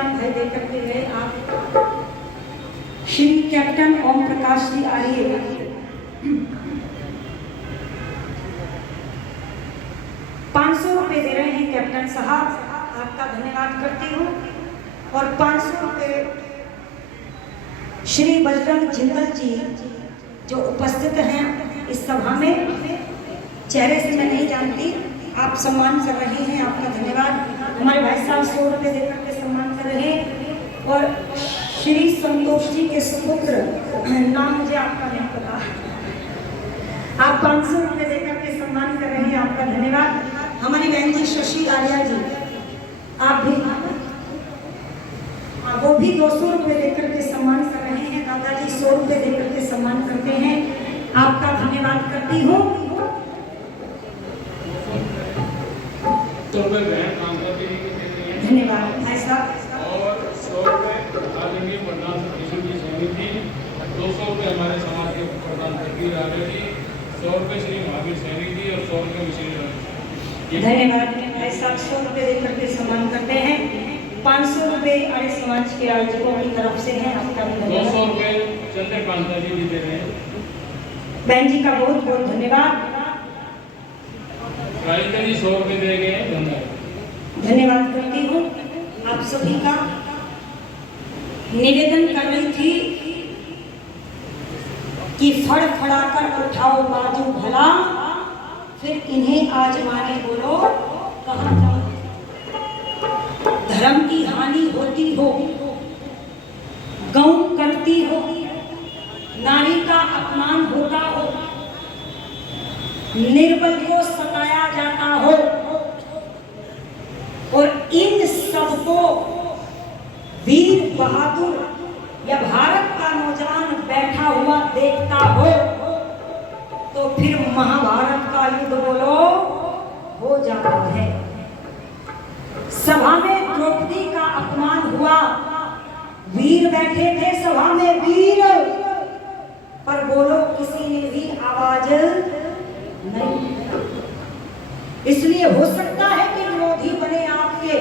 धन्यवाद भाई दे करके गए आप श्री कैप्टन ओम प्रकाश जी आर्य। 500 रुपए दे रहे हैं कैप्टन साहब, आपका धन्यवाद करती हूँ। और 500 रुपए श्री बजरंग जिंदल जी जो उपस्थित हैं इस सभा में, चेहरे से मैं नहीं जानती, आप सम्मान कर रहे हैं, आपका धन्यवाद। हमारे भाई साहब 100 रुपये देकर के सम्मान कर रहे हैं। और श्री संतोष जी के सुपुत्र, नाम मुझे आपका नहीं पता, आप 500 रुपये देकर के सम्मान कर रहे हैं, आपका धन्यवाद। हमारी बहन जी शशि आर्या जी, आप भी, वो भी 200 रुपये देकर के सम्मान कर रहे हैं। दादाजी 100 रुपये देकर के सम्मान करते हैं, आपका धन्यवाद करती हूँ। धन्यवाद भाई साहब। और 100 रुपये आदरणीय प्रधान की समिति, 200 रुपये हमारे समाज के प्रधान फकीर आर्य जी, 100 रुपये श्री महावीर सैनिक जी और 100 रुपये मिश्री। धन्यवाद भाई साहब, 100 रुपये देकर के सम्मान करते हैं। 500 रुपये आर्य समाज के आयोजकों की तरफ से है, आपका 200 रुपये चंद्रकांता जी दे रहे हैं, बहन जी का बहुत बहुत धन्यवाद। राजेंद्र जी 100 रुपये दे गए, धन्यवाद। धन्यवाद करती हूँ आप सभी का। निवेदन कर रही थी कि फड़फड़ा कर उठाओ बाजू भला, फिर इन्हें आजमाने बोलो कहाँ जाओ। धर्म की हानि होती हो, गौ करती हो, नारी का अपमान होता हो, निर्बल को सताया जाता हो, और इन सबको वीर बहादुर या भारत का नौजवान बैठा हुआ देखता हो, तो फिर महाभारत का युद्ध बोलो हो जाता है। सभा में द्रौपदी का अपमान हुआ, वीर बैठे थे सभा में वीर, पर बोलो किसी ने भी आवाज नहीं। इसलिए हो सकता है कि विरोधी बने आपके,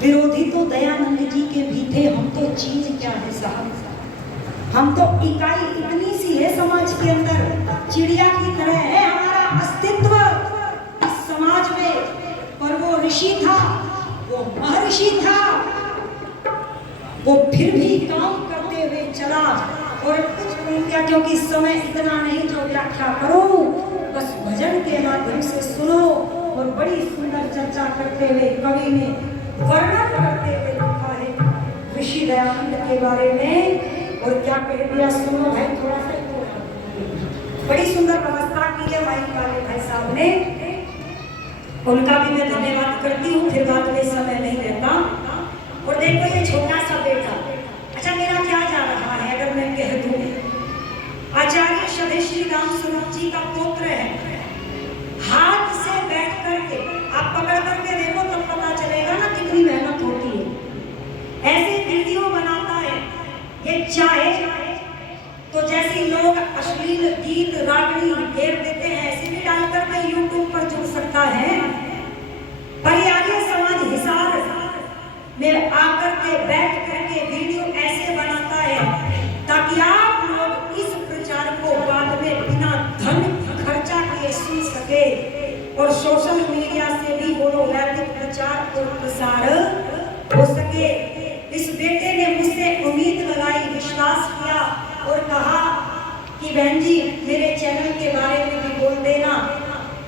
विरोधी तो दयानंद जी के भी थे, हम तो चीज क्या है साहब, हम तो इकाई इतनी सी है समाज के अंदर, चिड़िया की तरह है हमारा अस्तित्व इस समाज में। पर वो ऋषि था, वो महर्षि था, वो फिर भी काम करते हुए चला। और कुछ पंक्तियां, क्योंकि समय इतना नहीं जो व्याख्या करूं, बस भजन के माध्यम से सुनो। और बड़ी सुंदर चर्चा करते हुए कवि ने वर्णन करते हुए लिखा है ऋषि दयानंद के बारे में। और क्या कह दिया सुनो भाई, थोड़ा सा बड़ी सुंदर व्यवस्था की है माइक वाले भाई साहब ने, उनका भी मैं धन्यवाद करती हूँ। फिर बाद में समय नहीं रहता। और देखो ये छोटा सा बेटा, अच्छा मेरा क्या जा रहा है अगर मैं कह दूं, आचार्य श्री श्री राम स्वरूप जी का पुत्र है। हाथ से बैठ करके आप पकड़ करके देखो तब पता चलेगा ना कितनी मेहनत होती है। ऐसे वीडियो बनाता है, ये चाहे तो जैसे लोग अश्लील गीत रागनी घेर देते हैं, ऐसे भी डालकर के यूट्यूब पर जुड़ सकता है। पर ये आर्य समाज हिसार में आकर के बैठ करके वीडियो ऐसे बनाता है ताकि आप लोग इस प्रचार को बाद में बिना धन खर्चा किए सुन सके। और सोशल मीडिया से भी बोलो वैदिक प्रचार और प्रसार हो सके। इस बेटे ने मुझसे उम्मीद लगाई, विश्वास किया और कहा कि बहन जी मेरे चैनल के बारे में भी बोल देना,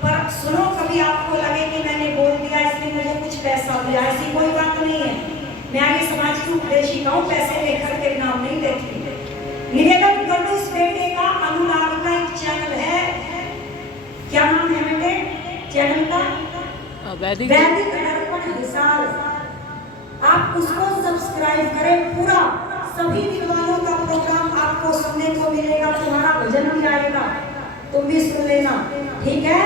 पर सुनो कभी आपको लगे कि मैंने बोल दिया इसलिए मुझे कुछ पैसा मिला, ऐसी कोई बात नहीं है। मैं आगे समाज की उपदेशिका हूँ, पैसे लेकर के नाम नहीं देती। निवेदन कर दो, इस बेटे का अनुराग का एक चैनल है, क्या नाम है बेटे चैनल का? वैदिक दर्पण हिसार। आप उसको सब्सक्राइब करें। पूरा सभी विद्वानों का प्रोग्राम आपको सुनने को मिलेगा, तुम्हारा भजन भी आएगा, तुम भी सुन लेना, ठीक है।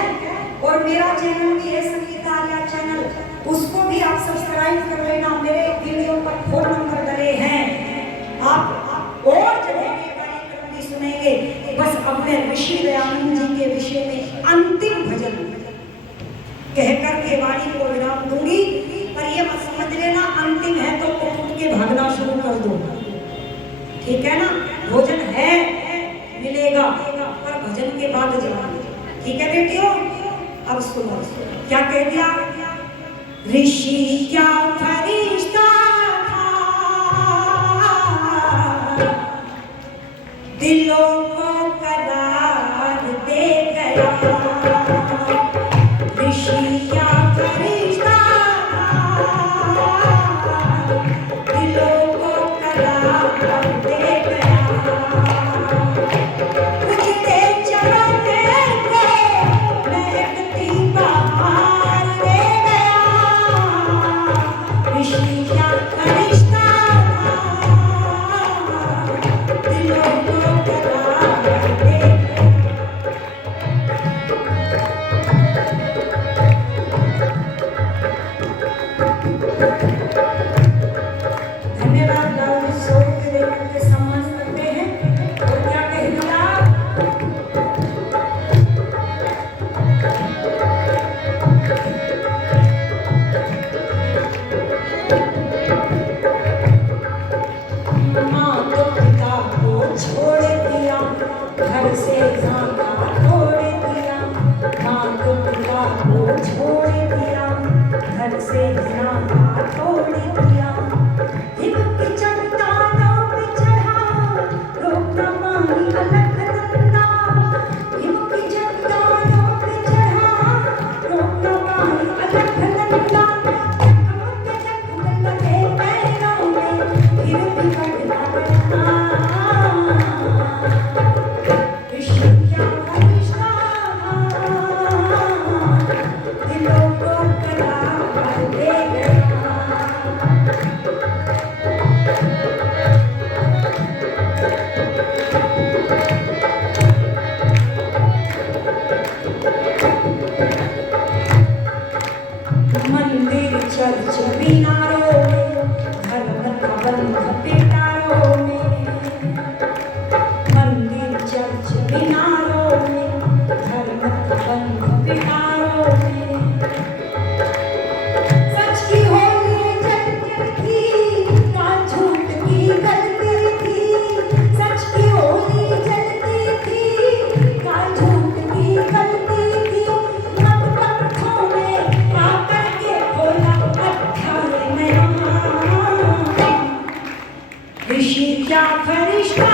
और मेरा चैनल भी है संगीता आर्या चैनल, उसको भी आप सब्सक्राइब कर लेना। मेरे वीडियो पर फोन नंबर डले हैं, आप और जगह के कार्यक्रम भी सुनेंगे। बस अब मैं ऋषि दयानंद जी के विषय में अंतिम भजन कह करके वाणी को विराम दूंगी। पर ये मत समझ लेना अंतिम है तो उठ के भागना शुरू कर दो, ठीक है ना। भोजन है मिलेगा पर भजन के बाद जाना, ठीक है बेटियों। अब सुनो क्या कह दिया, ऋषि क्या फरिश्ता दिलों को करार दे गया, ऋषि क्या फरिश्ता दिलों को करार दे गया, उजड़े चमने को महकती बहार दे गया, ऋषि क्या फरिश्ता दिलों को करार दे गया। धन्यवाद दाऊद सोच के देकर के सम्मान करते हैं। और क्या कह दिया, माँ तो पिता को छोड़ दिया, घर से नाता तोड़ दिया, माँ तो पिता को छोड़ दिया, घर से नाता तोड़ दिया, हिम्मत की चट्टानों पे चढ़ा रोकना माही अलग नंदा, हिम्मत की चट्टानों पे चढ़ा रोकना माही अलग नंदा, जख्म लगे पैरों में फिर भी बढ़ना बढ़ना, ऋषि क्या फरिश्ता दिलों को करार दे गया। मंदिर चर्च मीनारों में, धर्म का बंध पिटारों में, मंदिर चर्च मीनारों में, धर्म का बंध पिटारों में, सच की होली जलती थी का झूठ की गलती थी, सच की होली जलती थी का झूठ की गलती थी, मत पंथों में आकर के खोला अध्याय नया, ऋषि क्या फरिश्ता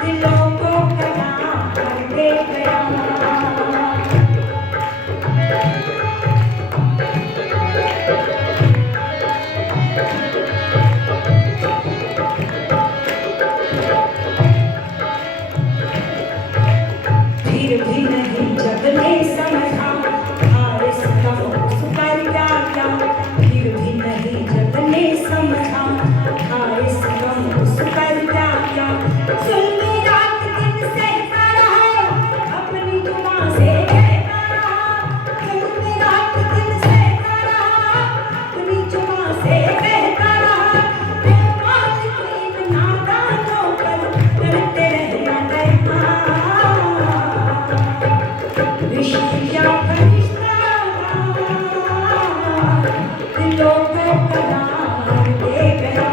दिलों को करार दे गया। फिर भी नहीं जग ने समझा हारे सितम उस पर क्या क्या, फिर भी नहीं जग ने समझा हारे सितम उस पर क्या क्या, जुल्मी रात दिन सहता रहा अपनी जुबां से कहता रहा, जुल्मी रात दिन सहता रहा अपनी जुबां से कहता रहा, मालिक इन नादानों पर करते रहना दया, ऋषि क्या फरिश्ता दिलों को करार दे गया।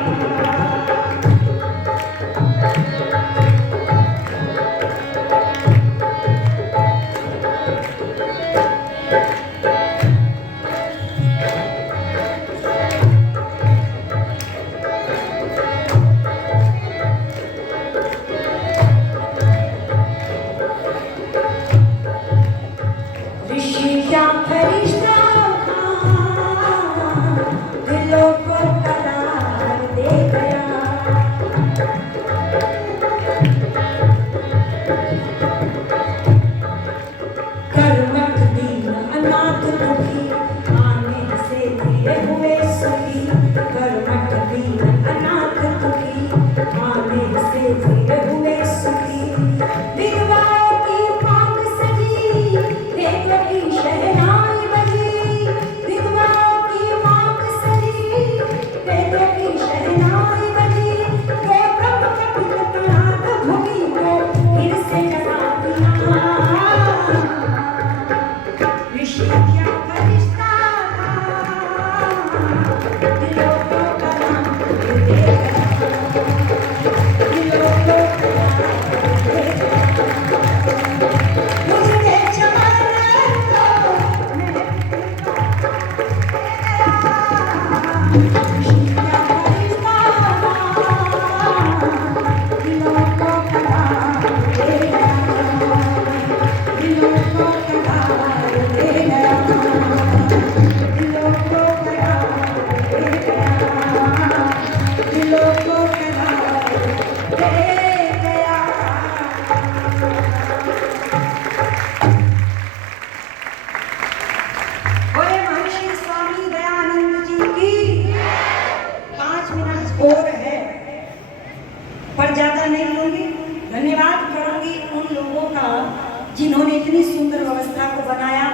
जिन्होंने इतनी सुंदर व्यवस्था को बनाया,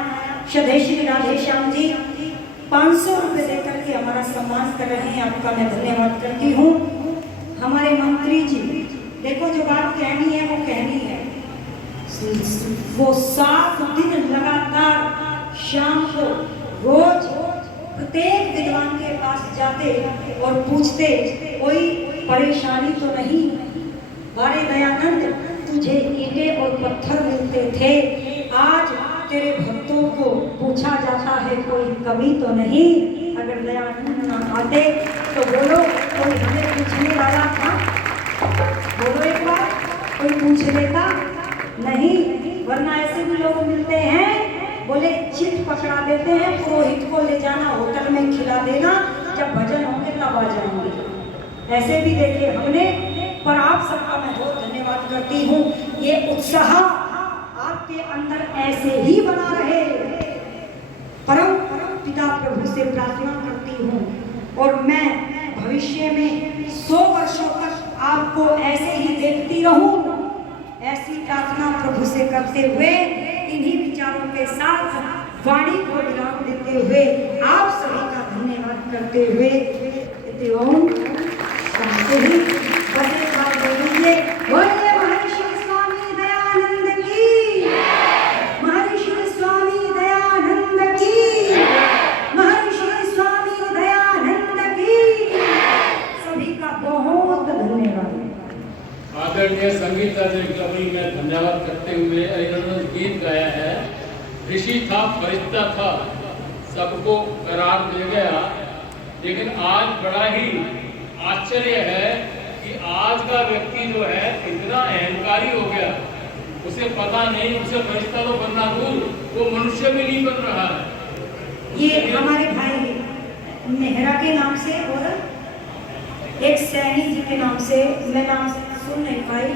श्रद्धेय श्री राधे श्याम जी 500 रुपये देकर के हमारा सम्मान कर रहे हैं, आपका मैं धन्यवाद करती हूँ। हमारे मंत्री जी, देखो जो बात कहनी है वो कहनी है। वो 7 दिन लगातार शाम को रोज प्रत्येक विद्वान के पास जाते और पूछते कोई परेशानी तो नहीं। बारे दयानंद, तुझे ईंटें और पत्थर मिलते थे, आज तेरे भक्तों को पूछा जाता है कोई कमी तो नहीं। अगर दयानंद ना आते तो बोलो कोई हमें पूछने वाला था? बोलो एक बार, कोई पूछ लेता? नहीं। वरना ऐसे भी लोग मिलते हैं, बोले चिट पकड़ा देते हैं, पुरोहित को ले जाना होटल में खिला देना, जब भजन होंगे तब आ जाएंगे। ऐसे भी देखे हमने। पर आप सबका मैं बहुत धन्यवाद करती हूँ। ये उत्साह आपके अंदर ऐसे ही बना रहे, परम पिता प्रभु से प्रार्थना करती हूँ। और मैं भविष्य में 100 वर्षों तक आपको ऐसे ही देखती रहूं, ऐसी प्रार्थना प्रभु से करते हुए, इन्हीं विचारों के साथ वाणी को विराम देते हुए आप सभी का धन्यवाद करते हुए बोलिए महर्षि स्वामी दयानंद की, महर्षि स्वामी दयानंद की, महर्षि स्वामी दयानंद की। सभी का बहुत धन्यवाद। आदरणीय संगीत कवि में धन्यवाद करते हुए अभिनंदन गीत गाया है। ऋषि था, फरिश्ता था, सबको करार दे गया। लेकिन आज बड़ा ही आश्चर्य है कि आज का व्यक्ति जो है इतना अहंकारी हो गया, उसे पता नहीं, उसे फरिश्ता तो बनना दूर, वो मनुष्य भी नहीं बन रहा है। ये हमारे भाई मेहरा के नाम से और एक सैनी जी के नाम से, मैं नाम सुन नहीं पाई,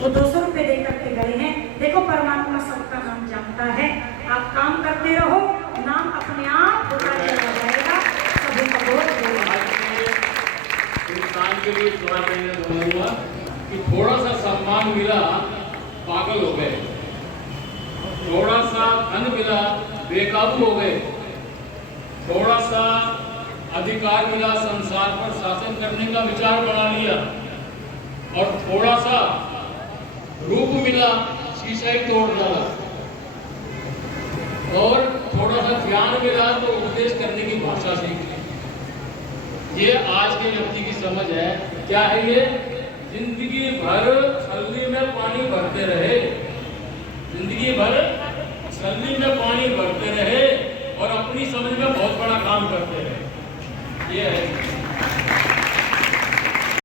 वो 200 रुपये देकर के गए हैं। देखो परमात्मा सबका नाम जानता है, आप काम करते रहो, नाम अपने आप होता चला जाएगा। सभी का बहुत इंसान के लिए थोड़ा मैंने बोलूँगा कि थोड़ा सा सम्मान मिला पागल हो गए, थोड़ा सा धन मिला बेकाबू हो गए, थोड़ा सा अधिकार मिला संसार पर शासन करने का विचार बना लिया, और थोड़ा सा रूप मिला शीशा ही तोड़ डाला, और थोड़ा सा ज्ञान मिला तो उपदेश करने की भाषा सीख ली। ये आज के व्यक्ति की समझ है। क्या है ये? जिंदगी भर छलनी में पानी भरते रहे, जिंदगी भर छलनी में पानी भरते रहे और अपनी समझ में बहुत बड़ा काम करते रहे। ये है।